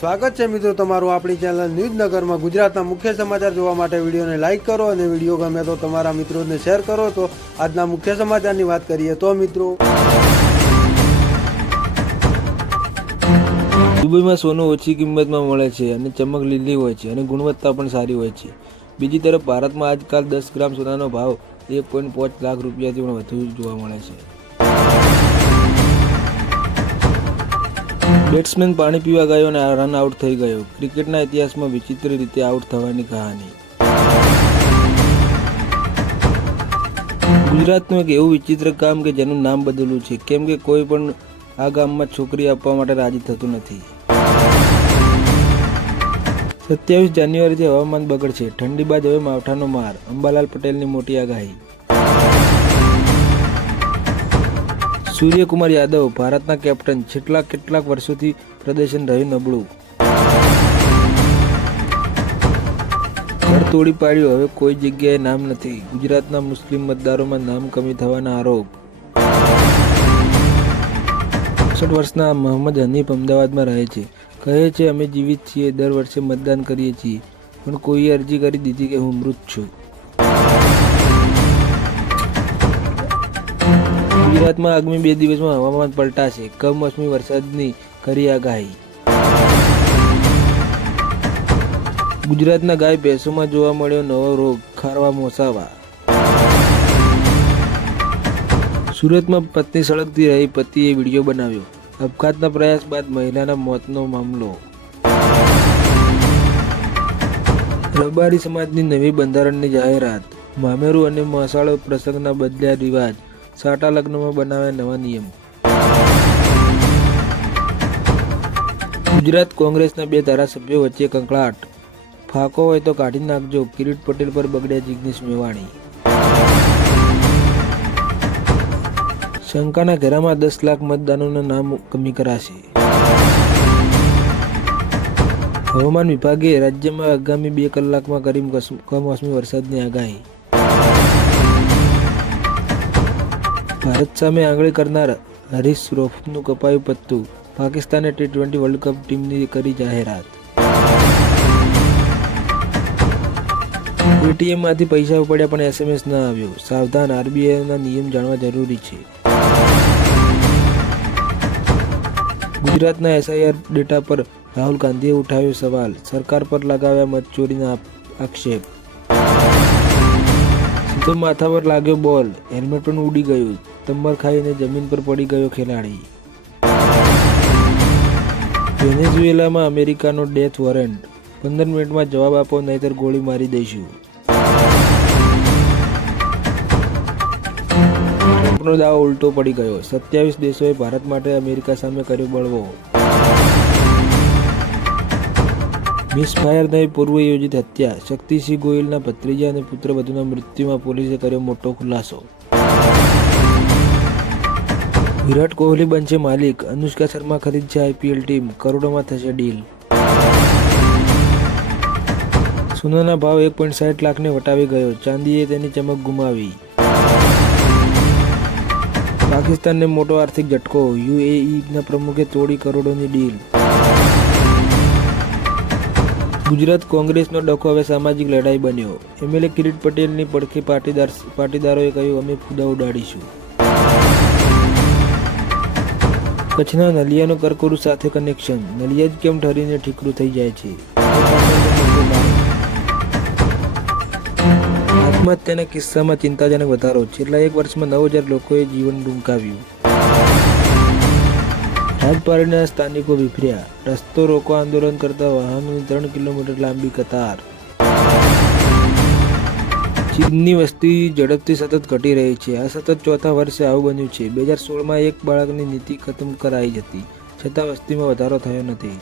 સ્વાગત છે મિત્રો તમારું આપણી ચેનલ ન્યૂઝનગરમાં। ગુજરાતના મુખ્ય સમાચાર જોવા માટે વિડીયોને લાઇક કરો અને વિડીયો ગમે તો તમારા મિત્રોને શેર કરો। તો આજના મુખ્ય સમાચારની વાત કરીએ તો મિત્રો દુબઈમાં સોનું ઓછી કિંમતમાં મળે છે અને ચમક લીલી હોય છે અને ગુણવત્તા પણ સારી હોય છે। બીજી તરફ ભારતમાં આજકાલ 10 ગ્રામ સોનાનો ભાવ 1.5 લાખ રૂપિયાથી પણ વધુ જોવા મળે છે। બેટ્સમેન પાણી પીવા ગયો અને રન આઉટ થઈ ગયો। ક્રિકેટના ઇતિહાસમાં વિચિત્ર રીતે આઉટ થવાની કહાની। ગુજરાતનું એક એવું વિચિત્ર ગામ કે જેનું નામ બદલવું છે, કેમ કે કોઈ પણ આ ગામમાં છોકરી આપવા માટે રાજી થતું નથી। 27 જાન્યુઆરીથી હવામાન બગડશે, ઠંડી બાદ હવે માવઠાનો માર, અંબાલાલ પટેલની મોટી આગાહી। સૂર્યકુમાર યાદવ ભારતના કેપ્ટન, છેલ્લા કેટલાક વર્ષોથી પ્રદર્શન રહ્યું નબળું। ઘર તોડી પાડ્યું, હવે કોઈ જગ્યાએ નામ નથી, ગુજરાતના મુસ્લિમ મતદારોમાં નામ કમી થવાના આરોપ। 60 વર્ષના મોહમ્મદ હનીફ અમદાવાદમાં રહે છે, કહે છે અમે જીવિત છીએ, દર વર્ષે મતદાન કરીએ છીએ, પણ કોઈએ અરજી કરી દીધી કે હું મૃત છું। ગુજરાતમાં આગામી 2 દિવસમાં હવામાન પલટાશે, કમોસમી વરસાદની કરી આગાહી। ગુજરાતના ગાય ભેંસોમાં જોવા મળ્યો નવો રોગ, ખારવા મોસાવા। સુરતમાં પત્ની સળગતી રહી, પતિએ વિડીયો બનાવ્યો, આપઘાતના પ્રયાસ બાદ મહિલાના મોતનો મામલો। રબારી સમાજની નવી બંધારણની જાહેરાત, મામેરું અને મસાળો પ્રસંગના બદલ્યા રિવાજ, સાટા લગ્નમાં બનાવ્યા નવા નિયમ। ગુજરાત કોંગ્રેસના 2 ધારાસભ્યો વચ્ચે કંકળાટ, ફાંકો હોય તો કાઢી નાખજો, કિરીટ પટેલ પર બગડ્યા જિગ્નેશ મેવાણી। શંકાના ઘેરામાં 10 લાખ મતદારોના નામ કમી કરાશે। હવામાન વિભાગે રાજ્યમાં આગામી 2 કલાકમાં કરી કમોસમી વરસાદની આગાહી। ભારત સામે આંગળી કરનાર હરીશ શ્રોફનું કપાયું પત્તું, પાકિસ્તાને T20 વર્લ્ડ કપ ટીમની કરી જાહેરાત। એટીએમમાંથી પૈસા ઉપાડ્યા પણ SMS ન આવ્યો, સાવધાન, RBIના નિયમ જાણવા જરૂરી છે। ગુજરાતના SIR ડેટા પર રાહુલ ગાંધીએ ઉઠાવ્યો સવાલ, સરકાર પર લગાવ્યા મતચોરીના આક્ષેપ। સીધો માથા પર લાગ્યો બોલ, હેલ્મેટ પણ ઉડી ગયું, તંબર ખાઈને જમીન પર પડી ગયો ખેલાડી। વેનેઝુએલામાં અમેરિકાનો ડેથ વોરંટ, 15 મિનિટમાં જવાબ આપો નહીતર ગોળી મારી દઈશું। ટ્રમ્પનો દાવો ઉલટો પડી ગયો, 27 દેશોએ ભારત માટે અમેરિકા સામે કર્યો બળવો। મિસફાયર નહીં, પૂર્વ યોજિત હત્યા, શક્તિસિંહ ગોહિલના ભત્રીજા અને પુત્રવધૂના મૃત્યુમાં પોલીસે કર્યો મોટો ખુલાસો। વિરાટ કોહલી બનશે માલિક, અનુષ્કા શર્મા ખરીદશે IPL ટીમ, કરોડોમાં થશે ડીલ। સોનાના ભાવ 1.60 લાખને વટાવી ગયો, ચાંદીએ તેની ચમક ગુમાવી। પાકિસ્તાનને મોટો આર્થિક ઝટકો, UAEના પ્રમુખે તોડી કરોડોની ડીલ। ગુજરાત કોંગ્રેસનો ડખો હવે સામાજિક લડાઈ બન્યો, MLA કિરીટ પટેલની પડખે પાટીદારોએ કહ્યું અમે ફુદા ઉડાડીશું। કચ્છના નલિયાનું કરકોરું સાથે કનેક્શન, નલિયા જ કેમ ઠરીને ઠીકરું થઈ જાય છે। આત્મહત્યાના કિસ્સામાં ચિંતાજનક વધારો, છેલ્લા 1 વર્ષમાં 9000 લોકોએ જીવન ટૂંકાવ્યું। રાજપારડીના સ્થાનિકો વિફર્યા, રસ્તો રોકો આંદોલન કરતા વાહનોની 3 કિલોમીટર લાંબી કતાર। ચીનની વસ્તી ઝડપથી સતત ઘટી રહી છે, આ સતત 4થા વર્ષે આવું બન્યું છે। 2016માં 1 બાળકની નીતિ ખતમ કરાઈ હતી, છતાં વસ્તીમાં વધારો થયો નથી।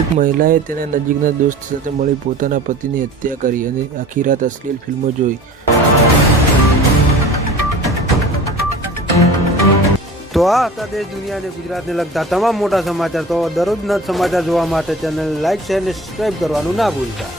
એક મહિલાએ તેના નજીકના દોસ્ત સાથે મળી પોતાના પતિની હત્યા કરી અને આખી રાત અશ્લીલ ફિલ્મો જોઈ। તો આ હતા દેશ દુનિયા અને ગુજરાતને લગતા તમામ મોટા સમાચાર। તો દરરોજના સમાચાર જોવા માટે ચેનલને લાઇક, શેર અને સબસ્ક્રાઈબ કરવાનું ના ભૂલતા।